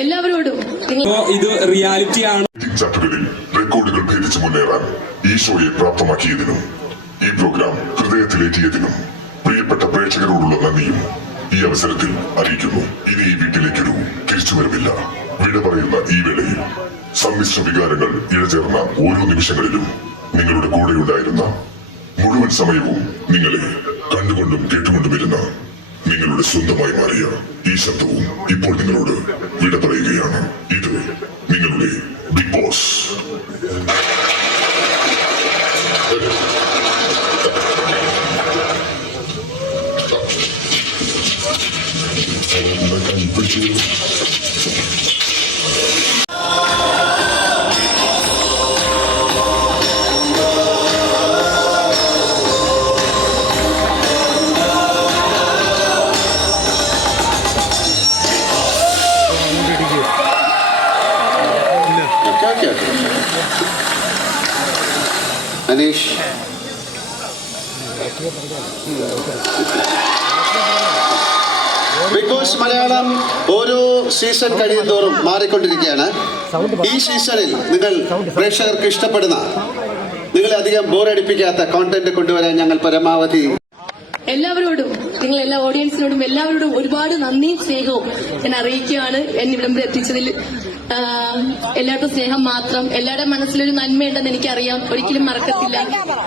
എല്ലാവരോടും ഇത് റിയാലിറ്റി ആണ് റെക്കോർഡുകൾ ഭേദിച്ച് മുന്നേറാൻ ഈ ഷോയെ പ്രാപ്തമാക്കിയതിനും ഈ പ്രോഗ്രാം ഹൃദയത്തിലേറ്റിയതിനും പ്രിയപ്പെട്ട പ്രേക്ഷകരോടുള്ള നന്ദിയും ഈ അവസരത്തിൽ അറിയിക്കുന്നു. ഇനി ഈ വീട്ടിലേക്കൊരു തിരിച്ചുവരവില്ല. വിട പറയുന്ന ഈ വേളയിൽ സമ്മിശ്ര വികാരങ്ങൾ ഇഴചേർന്ന ഓരോ നിമിഷങ്ങളിലും നിങ്ങളുടെ കൂടെയുണ്ടായിരുന്ന മുഴുവൻ സമയവും നിങ്ങളെ കണ്ടുകൊണ്ടും കേട്ടുകൊണ്ടും ഇരുന്ന നിങ്ങളുടെ സ്വന്തമായി മാറിയ ഈ ശബ്ദവും ഇപ്പോൾ നിങ്ങളോട് വിട പറയുകയാണ്. ഇത് നിങ്ങളുടെ Bigg Boss okay okay okay Malayalam ഓരോ സീസൺ കഴിയുന്തോറും മാറിക്കൊണ്ടിരിക്കുകയാണ്. ഈ സീസണിൽ നിങ്ങൾ പ്രേക്ഷകർക്ക് ഇഷ്ടപ്പെടുന്ന നിങ്ങളെ അധികം ബോറടിപ്പിക്കാത്ത കോണ്ടന്റ് കൊണ്ടുവരാൻ ഞങ്ങൾ പരമാവധി എല്ലാവരോടും നിങ്ങൾ എല്ലാ ഓഡിയൻസിനോടും എല്ലാവരോടും ഒരുപാട് നന്ദിയും സ്നേഹവും ഞാൻ അറിയിക്കുകയാണ്. എന്നെ ഇവിടം എത്തിച്ചതിൽ എല്ലാവർക്കും സ്നേഹം മാത്രം. എല്ലാവരുടെ മനസ്സിലൊരു നന്മയുണ്ടെന്ന് എനിക്കറിയാം. ഒരിക്കലും മറക്കത്തില്ല.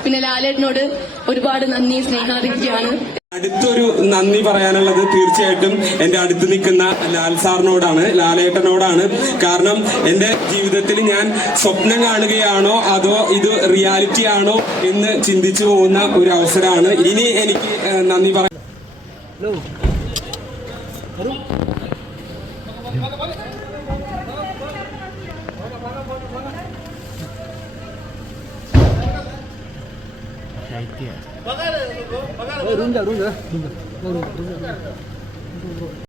പിന്നെ ലാലേട്ടനോട് ഒരുപാട് നന്ദി സ്നേഹം അറിയിക്കുകയാണ് അടുത്തൊരു നന്ദി പറയാനുള്ളത് തീർച്ചയായിട്ടും എന്റെ അടുത്ത് നിൽക്കുന്ന ലാൽ സാറിനോടാണ് ലാലേട്ടനോടാണ്. കാരണം എന്റെ ജീവിതത്തിൽ ഞാൻ സ്വപ്നം കാണുകയാണോ അതോ ഇത് റിയാലിറ്റി ആണോ എന്ന് ചിന്തിച്ചു പോകുന്ന ഒരു അവസരമാണ്. ഇനി എനിക്ക് रुम जा रुम जा रुम जा रुम जा